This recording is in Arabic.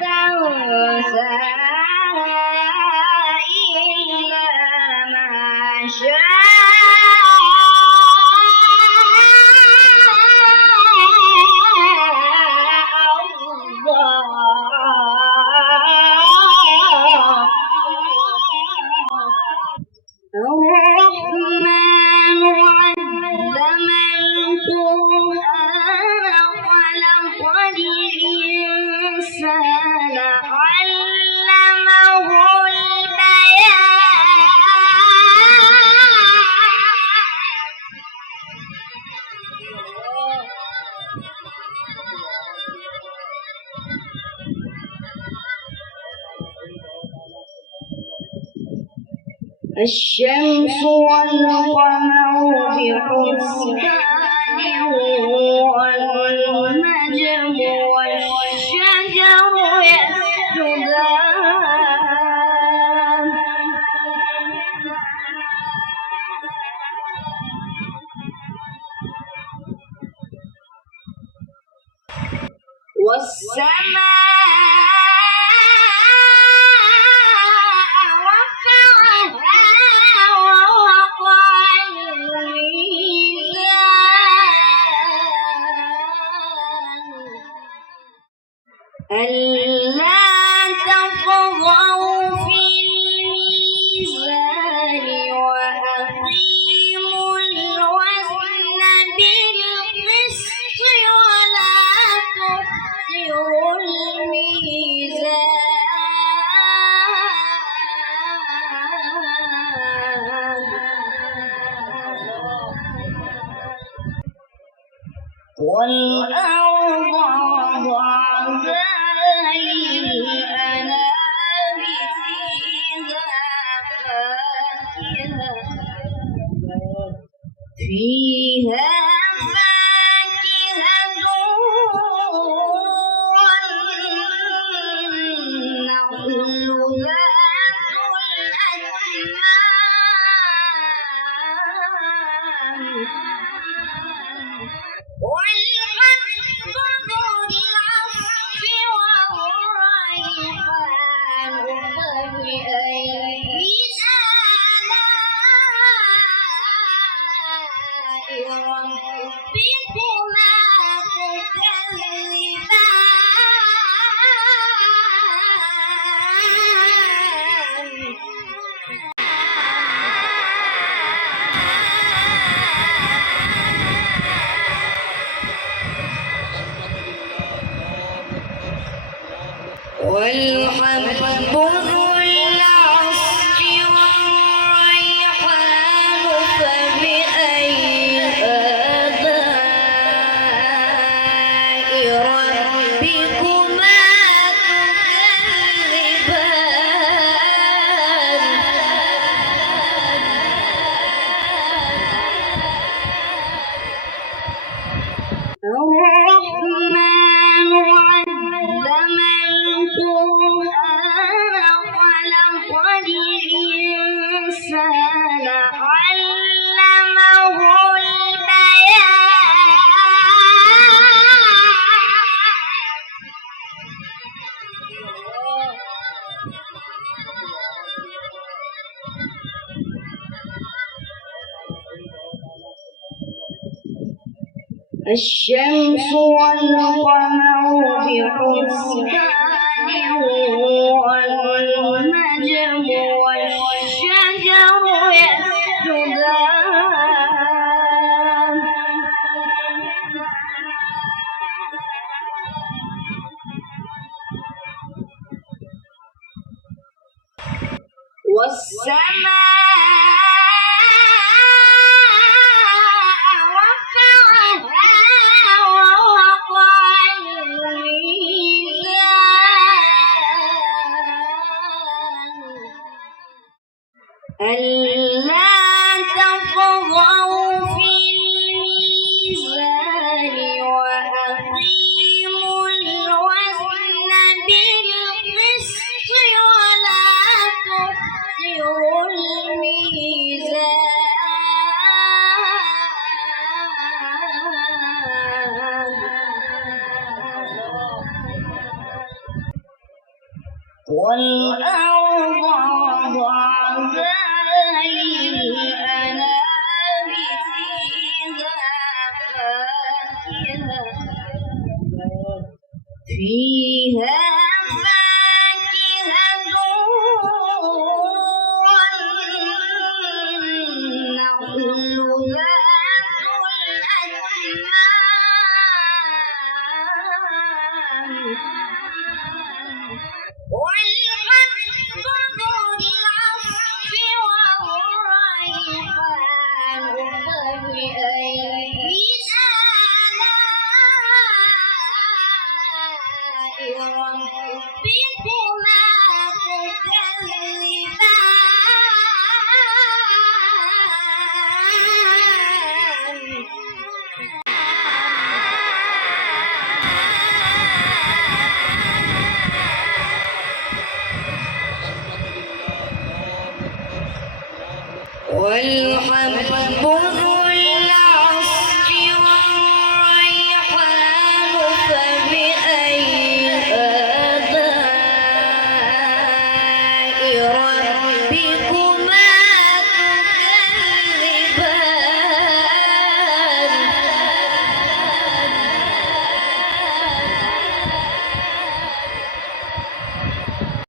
تنسى إلا ما شاء الرحمن علم القرآن خلق الإنسان علمه البيان الشمس والقمر بحسبان والنجم والشجر يسجدان والسماء رفعها ووضع الميزان ألا تطغوا في الميزان وأقيموا الوزن بالقسط ولا تخسروا الميزان والأرض وضعها للأنام فيها فاكهة والنخل ذات الأكمام والقمح ذو العصف والريحان فبأي آلاء ربكما تكذبان والحب ذو العصف والريحان فبأي آلاء ربكما تكذبان الرحمن علم القرآن خلق الإنسان علمه البيان الشمس والقمر بحسبان والنجم والشجر يسجدان والسماء رفعها ووضع الميزان ألا تطغوا في الميزان وأقيموا الوزن بالقسط ولا تخسروا الميزان والأرض وضعها للأنام فيها فاكهة والنخل ذات الأكمام والحب ذو العصف والريحان فبأي آلاء ربكما تكذبان والحب